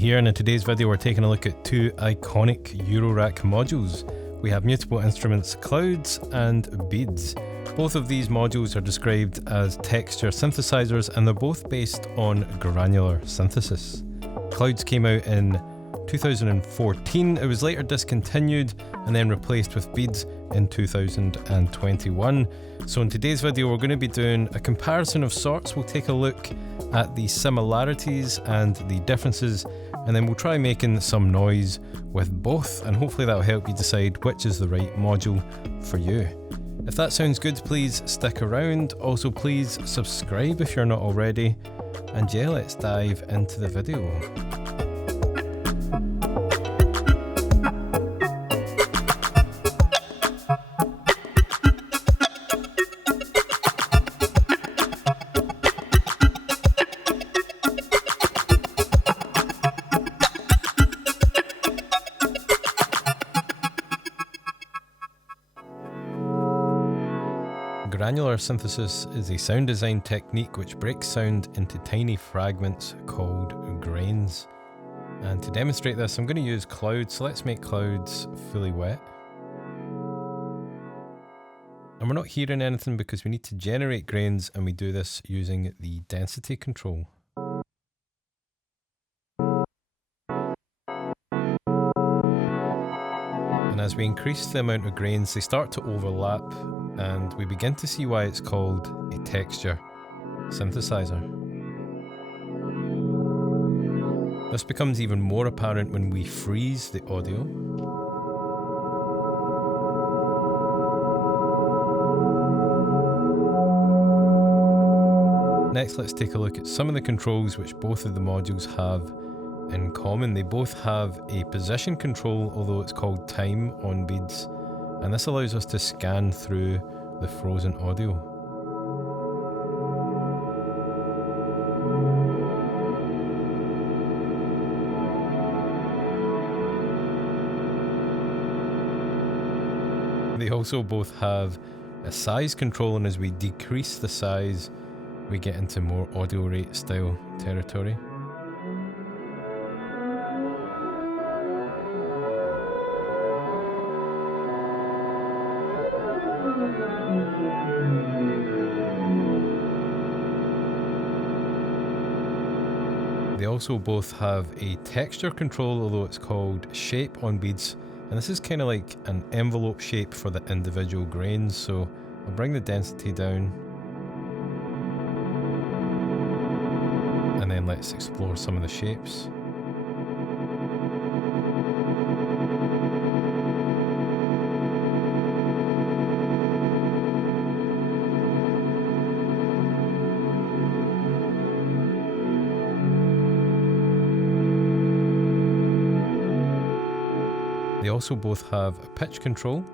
here, and in today's video we're taking a look at two iconic Eurorack modules. We have Mutable Instruments Clouds and Beads. Both of these modules are described as texture synthesizers and they're both based on granular synthesis. Clouds came out in 2014, it was later discontinued and then replaced with Beads in 2021. So in today's video we're going to be doing a comparison of sorts. We'll take a look at the similarities and the differences, and then we'll try making some noise with both, and hopefully that'll help you decide which is the right module for you. If that sounds good, please stick around. Also please subscribe if you're not already, and yeah, let's dive into the video. Granular synthesis is a sound design technique which breaks sound into tiny fragments called grains. And to demonstrate this, I'm going to use clouds, so let's make clouds fully wet. And we're not hearing anything because we need to generate grains, and we do this using the density control. And as we increase the amount of grains, they start to overlap, and we begin to see why it's called a texture synthesizer. This becomes even more apparent when we freeze the audio. Next, let's take a look at some of the controls which both of the modules have in common. They both have a position control, although it's called time on Beads, and this allows us to scan through the frozen audio. They also both have a size control, and as we decrease the size, we get into more audio rate style territory. They also both have a texture control, although it's called shape on Beads, and this is kind of like an envelope shape for the individual grains. So I'll bring the density down, and then let's explore some of the shapes. They also both have a pitch control,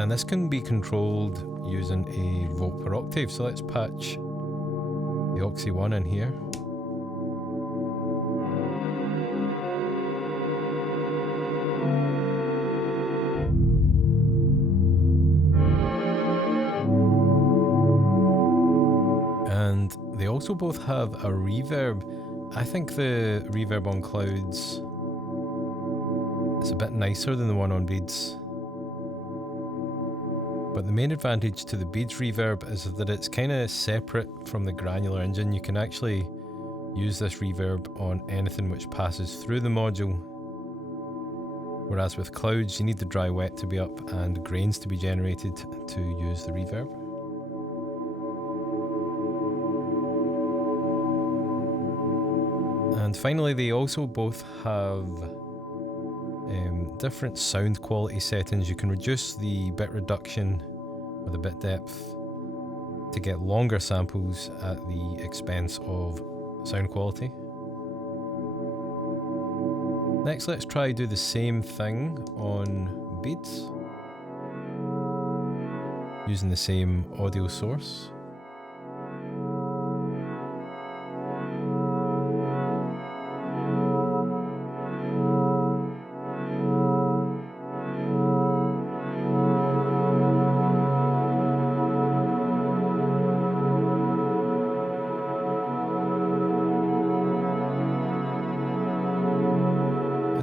and this can be controlled using a volt per octave. So let's patch the Oxy 1 in here. And they also both have a reverb. I think the reverb on Clouds is a bit nicer than the one on Beads. But the main advantage to the Beads reverb is that it's kind of separate from the granular engine. You can actually use this reverb on anything which passes through the module. Whereas with Clouds, you need the dry wet to be up and grains to be generated to use the reverb. And finally, they also both have different sound quality settings. You can reduce the bit reduction or the bit depth to get longer samples at the expense of sound quality. Next, let's try do the same thing on Beads using the same audio source.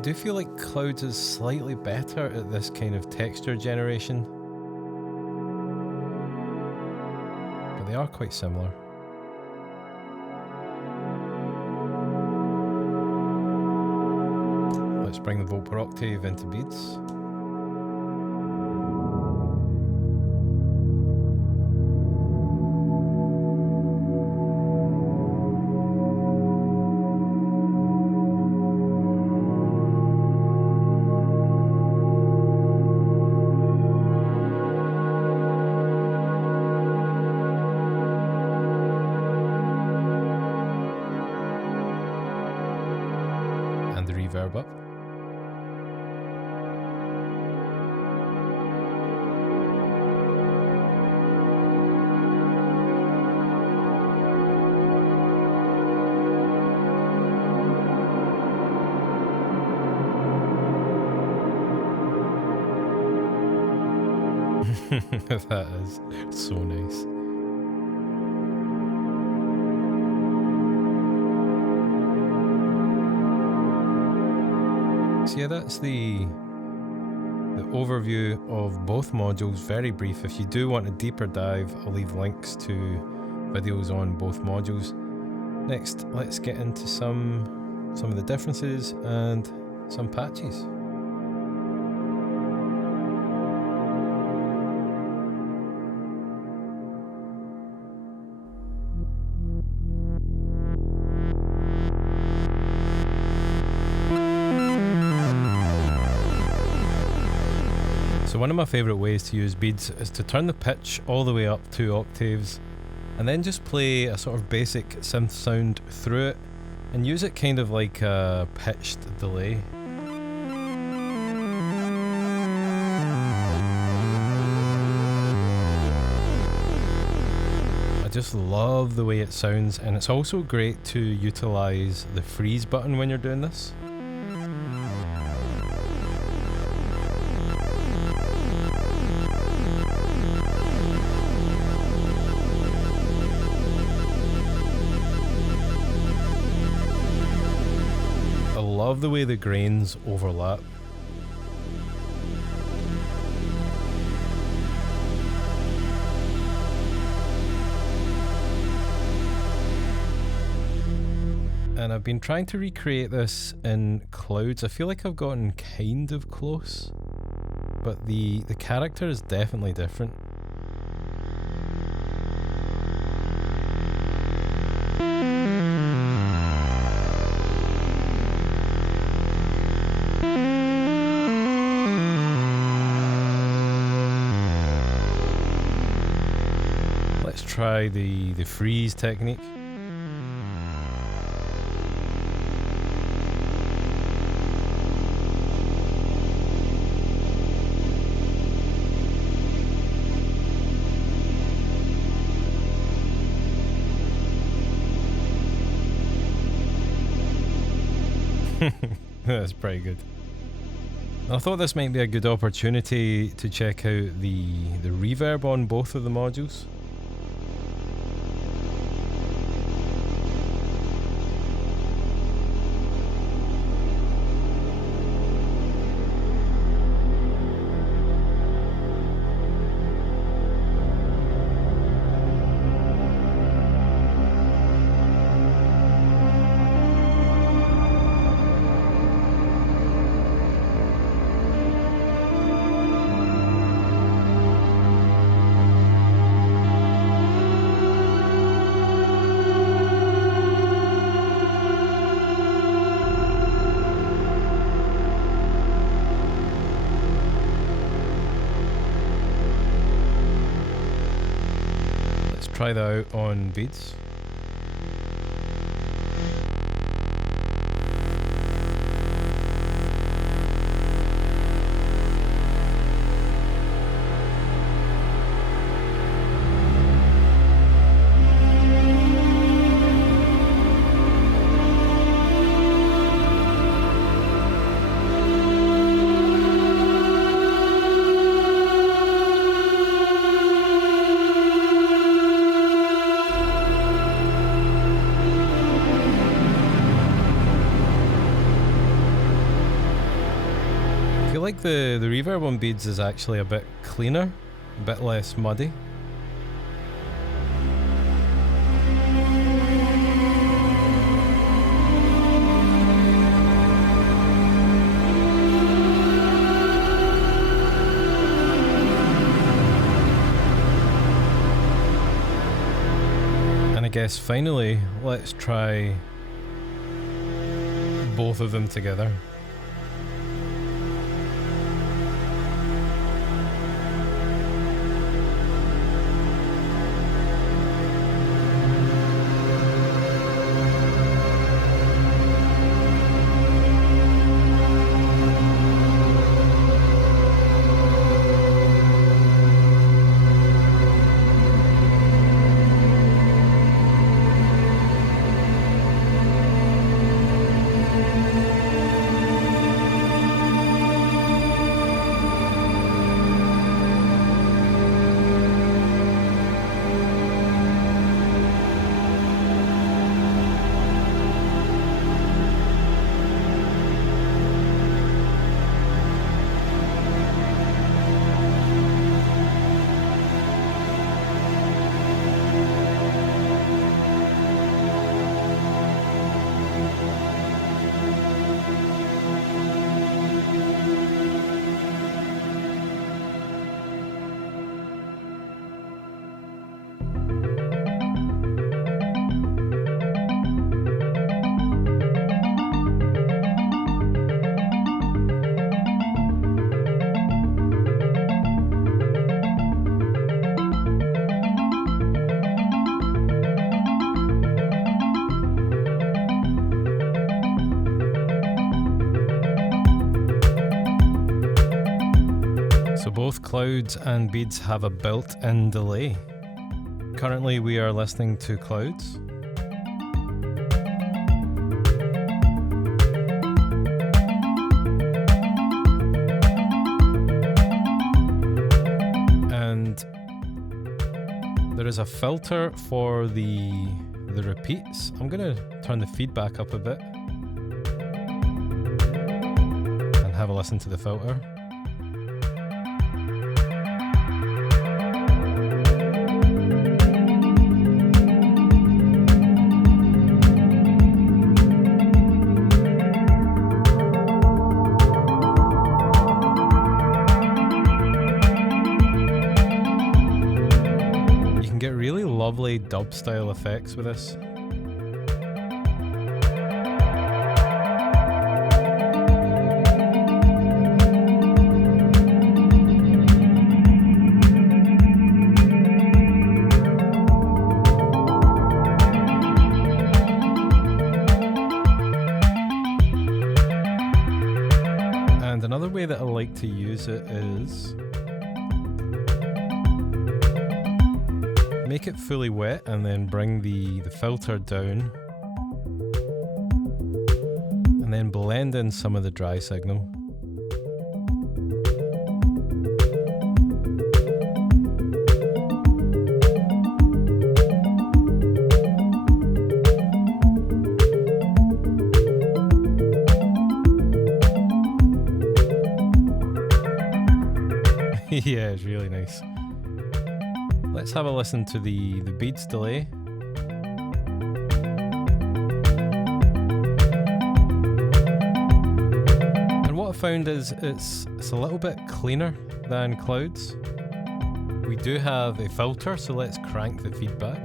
do feel like Clouds is slightly better at this kind of texture generation, but they are quite similar. Let's bring the volt per octave into Beads. And the reverb up. That is so nice. So yeah, that's the overview of both modules, very brief. If you do want a deeper dive, I'll leave links to videos on both modules. Next, let's get into some of the differences and some patches. So one of my favourite ways to use Beads is to turn the pitch all the way up 2 octaves and then just play a sort of basic synth sound through it and use it kind of like a pitched delay. I just love the way it sounds, and it's also great to utilise the freeze button when you're doing this. I love the way the grains overlap. And I've been trying to recreate this in Clouds. I feel like I've gotten kind of close, but the character is definitely different. Let's try the freeze technique. That's pretty good. I thought this might be a good opportunity to check out the reverb on both of the modules. Try that out on Beads. feel like the reverb on Beads is actually a bit cleaner, a bit less muddy. And I guess finally, let's try both of them together. Both Clouds and Beads have a built-in delay. Currently we are listening to Clouds. And there is a filter for the repeats. I'm going to turn the feedback up a bit and have a listen to the filter. Lovely dub style effects with this. And another way that I like to use it is make it fully wet and then bring the filter down and then blend in some of the dry signal. Yeah, it's really nice. Let's have a listen to the Beads delay. And what I found is it's a little bit cleaner than Clouds. We do have a filter, so let's crank the feedback.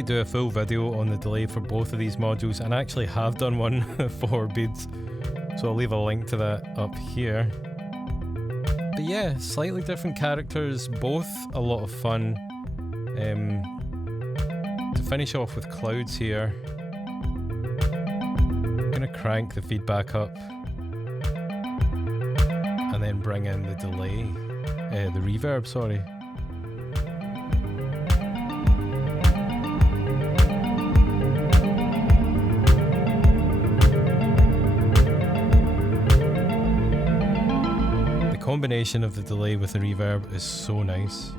actually do a full video on the delay for both of these modules, and I actually have done one for Beads, so I'll leave a link to that up here. But yeah, slightly different characters, both a lot of fun. To finish off with Clouds here, I'm going to crank the feedback up and then bring in the delay, the reverb, sorry. The combination of the delay with the reverb is so nice.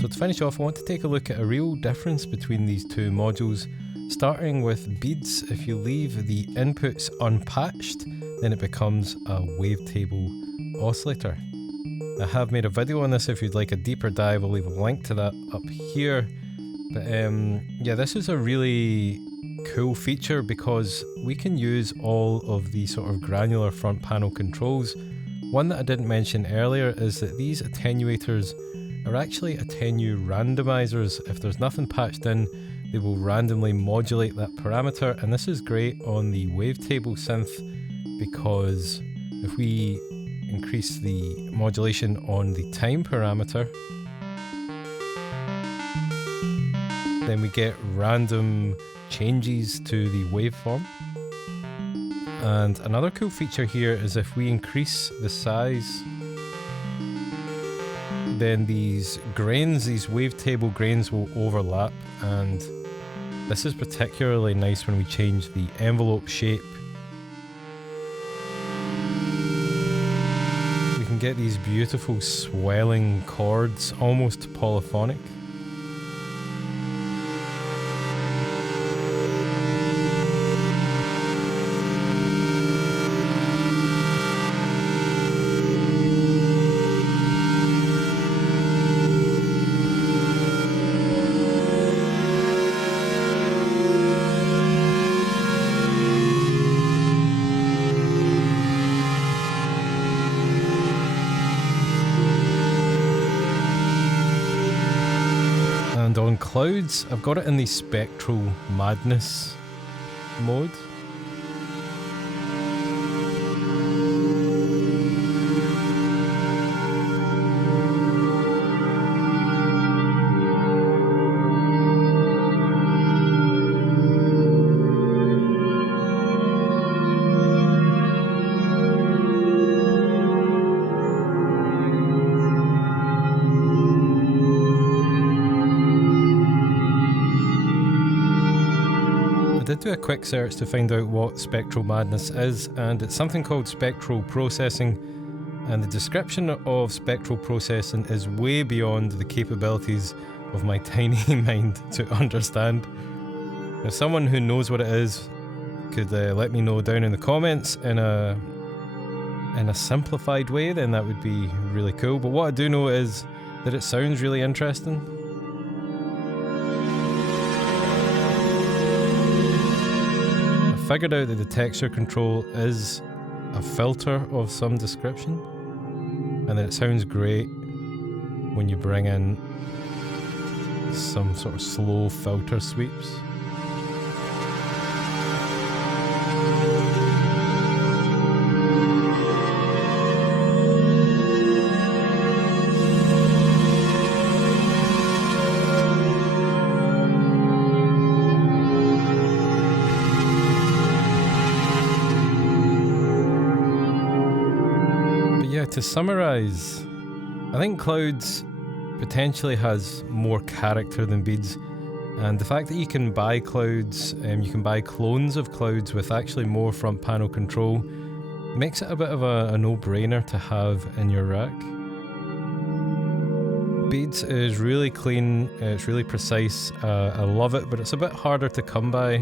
So to finish off, I want to take a look at a real difference between these two modules. Starting with Beads, if you leave the inputs unpatched, then it becomes a wavetable oscillator. I have made a video on this if you'd like a deeper dive, I'll leave a link to that up here. But yeah, this is a really cool feature because we can use all of the sort of granular front panel controls. One that I didn't mention earlier is that these attenuators are actually attenu randomizers. If there's nothing patched in, they will randomly modulate that parameter, and this is great on the Wavetable synth because if we increase the modulation on the time parameter, then we get random changes to the waveform. And another cool feature here is if we increase the size, then these grains, these wavetable grains will overlap, and this is particularly nice when we change the envelope shape. We can get these beautiful swelling chords, almost polyphonic. And on Clouds, I've got it in the Spectral Madness mode. I did do a quick search to find out what Spectral Madness is, and it's something called spectral processing, and the description of spectral processing is way beyond the capabilities of my tiny mind to understand. If someone who knows what it is could let me know down in the comments in a simplified way, then that would be really cool. But what I do know is that it sounds really interesting. Figured out that the texture control is a filter of some description, and that it sounds great when you bring in some sort of slow filter sweeps. To summarize, I think Clouds potentially has more character than Beads, and the fact that you can buy Clouds, you can buy clones of Clouds with actually more front panel control, makes it a bit of a no-brainer to have in your rack. Beads is really clean, it's really precise, I love it, but it's a bit harder to come by.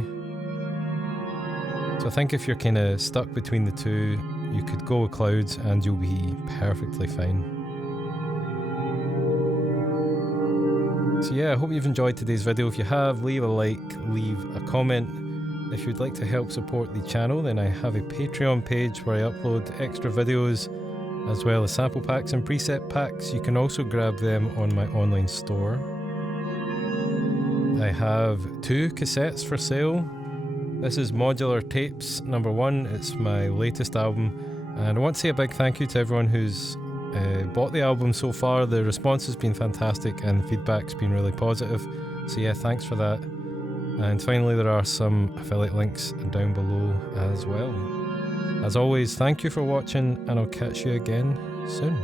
So I think if you're kind of stuck between the two, you could go with Clouds and you'll be perfectly fine. So yeah, I hope you've enjoyed today's video. If you have, leave a like, leave a comment. If you'd like to help support the channel, then I have a Patreon page where I upload extra videos as well as sample packs and preset packs. You can also grab them on my online store. I have 2 cassettes for sale. This is Modular Tapes #1, it's my latest album, and I want to say a big thank you to everyone who's bought the album so far. The response has been fantastic and the feedback's been really positive, so yeah, thanks for that. And finally, there are some affiliate links down below as well. As always, thank you for watching, and I'll catch you again soon.